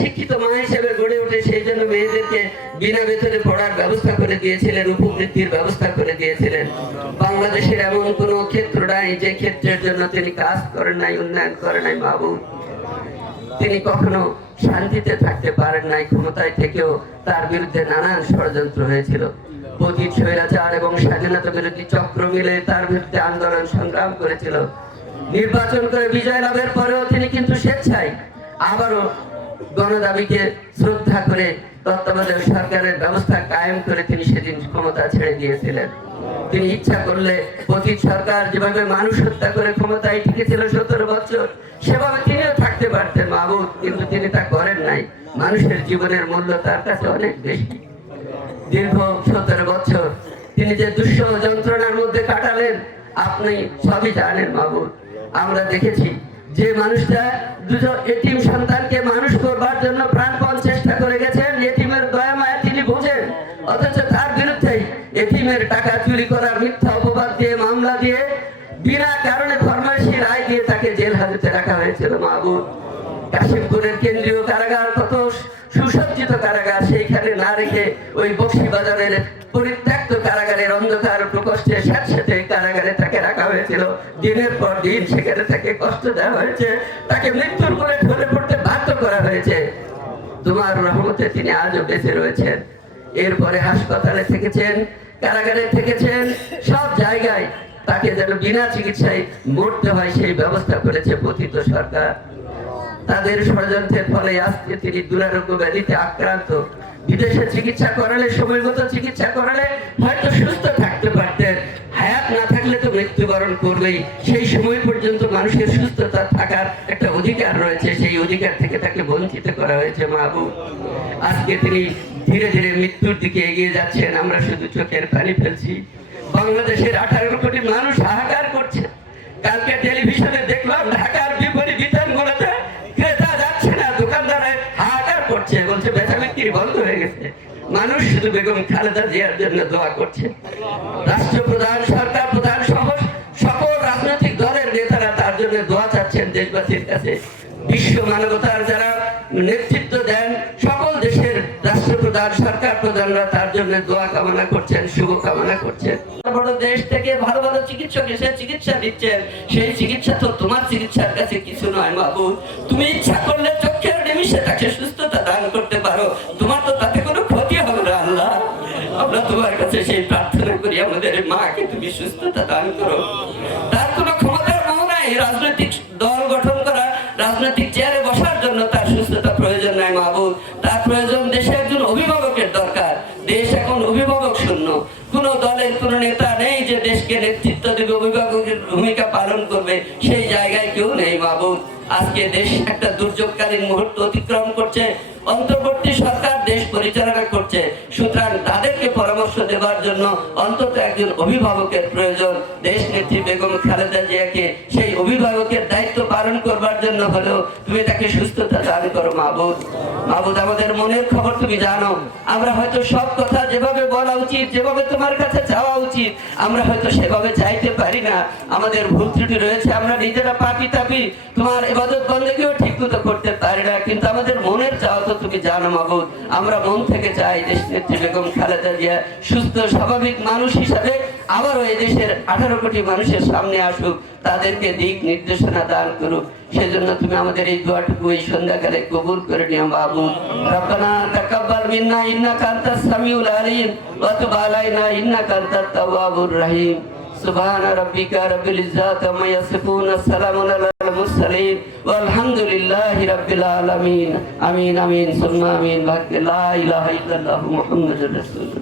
শিক্ষিত মা হিসেবে গড়ে ওঠে, সেই জন্য মেয়েদেরকে বিনা বেতনে পড়ার ব্যবস্থা করে দিয়েছিলেন, উপবৃত্তির ব্যবস্থা করে দিয়েছিলেন। বাংলাদেশের এমন কোনো ক্ষেত্র নাই যে ক্ষেত্রের জন্য তিনি কাজ করেন নাই, উন্নয়ন করেন নাই মাহবুব তিনি কখনো শান্তিতে থাকতে পারেন নাই, ক্ষমতায় থেকেও তার বিরুদ্ধে নানান ষড়যন্ত্র হয়েছিল। পতিত স্বৈরাচার এবং স্বাধীনতা বিরোধী চক্র মিলে তার বিরুদ্ধে আন্দোলন সংগ্রাম করেছিল। নির্বাচন করে বিজয় লাভের পরেও তিনি কিন্তু স্বেচ্ছায় আবারও গণদাবিকে শ্রদ্ধা করে তত্ত্বাবধায়ক সরকারের ব্যবস্থা কায়েম করে তিনি সেদিন ক্ষমতা ছেড়ে দিয়েছিলেন। তিনি ইচ্ছা করলে পতিত সরকার যেভাবে মানুষ হত্যা করে ক্ষমতায় টিকেছিল সতেরো বছর, সেভাবে তিনিও থাকতে পারতেন মাহবুব, কিন্তু তিনি তা করেন নাই। মানুষের জীবনের মূল্য তার কাছে অনেক বেশি। দীর্ঘ সতেরো বছর তিনি যে দুঃসহ যন্ত্রণার মধ্যে কাটালেন, আপনি সবই জানেন মাহবুব। আমরা দেখেছি যে মানুষটা দুটো এতিম সন্তানকে মানুষ করবার জন্য প্রাণপণ চেষ্টা করে গেছেন এতিমের দয়া মায়া তিনি বোঝেন। অথচ তার বিরুদ্ধেই এতিমের টাকা চুরি করার মিথ্যা অপবাদ দিয়ে, মামলা দিয়ে, বিনা কারণে ফরমাইশি রায় দিয়ে তাকে জেল হাজতে রাখা হয়েছিল মাহবুব। কাশিমপুরের কেন্দ্রীয় কারাগার কত সুসজ্জিত কারাগার, সেইখানে না রেখে ওই বক্সি বাজারের পরিত্যক্ত কারাগারের অন্ধকার প্রকোষ্ঠে স্যাঁতস্যাঁতে কারাগারে তাকে রাখা হয়েছিল দিনের পর দিন সেখানে তাকে কষ্ট দেওয়া হয়েছে। তাকে মৃত্যুর করে ঢলে পড়তে বাধ্য করা হয়েছে। তোমার রহমতে তিনি আজও বেঁচে রয়েছেন। এরপরে হাসপাতালে থেকেছেন, কারাগারে থেকেছেন, সব জায়গায় তাকে যেন বিনা চিকিৎসায় মরতে হয় সেই ব্যবস্থা করেছে পতিত সরকার। তাদের ষড়যন্ত্রের ফলে আজকে তিনি দুরারোগ্য ব্যাধিতে আক্রান্ত। বিদেশে চিকিৎসা করালে সময় মতো চিকিৎসা করালে হয়তো সুস্থ থাকতে পারতেন। হায়াত না থাকলে তো মৃত্যুবরণ করবেই সেই সময় পর্যন্ত মানুষের সুস্থতা থাকার একটা অধিকার রয়েছে, সেই অধিকার থেকে তাকে বঞ্চিত করা হয়েছে মাহবুব। আজকে তিনি ধীরে ধীরে মৃত্যুর দিকে এগিয়ে যাচ্ছেন, আমরা শুধু চোখের পানি ফেলছি। বাংলাদেশের আঠারো কোটি মানুষ হাহাকার করছে। কালকে টেলিভিশনে মানুষ শুধু বেগম খালেদা জিয়ার জন্য দোয়া করছে। রাষ্ট্রপ্রধান সরকার প্রধান সহ সকল রাজনৈতিক দলের নেতারা তার জন্য দোয়া চাচ্ছেন দেশবাসীর কাছে। বিশ্ব মানবতার যারা নেতৃত্ব দেন, সকল দেশের রাষ্ট্রপ্রধান সরকার প্রধানরা তার জন্য দোয়া কামনা করছেন, শুভ কামনা করছেন। বড় দেশ থেকে ভালো ভালো চিকিৎসক এসে চিকিৎসা দিচ্ছেন। সেই চিকিৎসা তো তোমার চিকিৎসার কাছে কিছু নয় বাবু। তুমি ইচ্ছা করলে চোখের নিমিষে তাকে সুস্থতা সেই প্রার্থনা করি, আমাদের মাকে তুমি সুস্থতা দান করো। তার কোনো ক্ষমতার মোহ নাই, রাজনৈতিক দল গঠন করা, রাজনৈতিক চেয়ারে বসার জন্য তার সুস্থতা প্রয়োজন নাই, মাহবুব। তার প্রয়োজন দেশে একজন অভিভাবকের দরকার। দেশ এখন অভিভাবক শূন্য। কোন দলের, কোন নেতা নেই যে দেশকে নেতৃত্ব দেবে, অভিভাবকের ভূমিকা পালন করবে, সেই জায়গায় কেউ নেই, মাহবুব। আজকে দেশ একটা দুর্যোগকালীন মুহূর্ত অতিক্রম করছে। অন্তর্বর্তী সরকার দেশ পরিচালনা করছে। সুতরাং তাদেরকে পরামর্শ দেওয়ার জন্য অন্তত একজন অভিভাবকের প্রয়োজন। দেশ নেত্রী বেগম খালেদা জিয়াকে সেই অভিভাবকের দায়িত্ব পালন করবার জন্য হলেও তুমি তাকে সুস্থতা দান করো মাহবুদ মাহবুদ আমাদের মনের খবর তুমি জানো। আমরা হয়তো সব কথা যেভাবে বলা উচিত, যেভাবে তোমার কাছে চাওয়া উচিত, আমরা হয়তো সেভাবে চাইতে পারি না। আমাদের ভুল ত্রুটি রয়েছে, আমরা নিজেরা পাপি তাপি তোমার এবাদত বন্দেকেও ঠিক মতো করতে পারি না। কিন্তু আমাদের মনের চাওয়া তো তুমি জানো মাহবুদ আমরা মন থেকে চাই দেশ নেত্রী বেগম খালেদা জিয়া সুস্থ, স্বাভাবিক মানুষ হিসাবে আবারও এই দেশের আঠারো কোটি মানুষের সামনে আসুক, তাদেরকে দিক নির্দেশনা দান করুক। সেজন্য তুমি আমাদের এই দোয়াটুকু এই সন্ধ্যাকালে কবুল করে নিও বাবু রব্বানা তাকাব্বাল মিন্না ইন্নাকা আনতাস সামিউল আলিম ওয়া তুব আলাইনা ইন্নাকা আনতাত তাওয়াবুর রহিম سبحان ربك رب العزة عما يصفون السلام على المرسلين والحمد لله رب العالمين آمين آمين ثم آمين لا إله إلا الله محمد رسول الله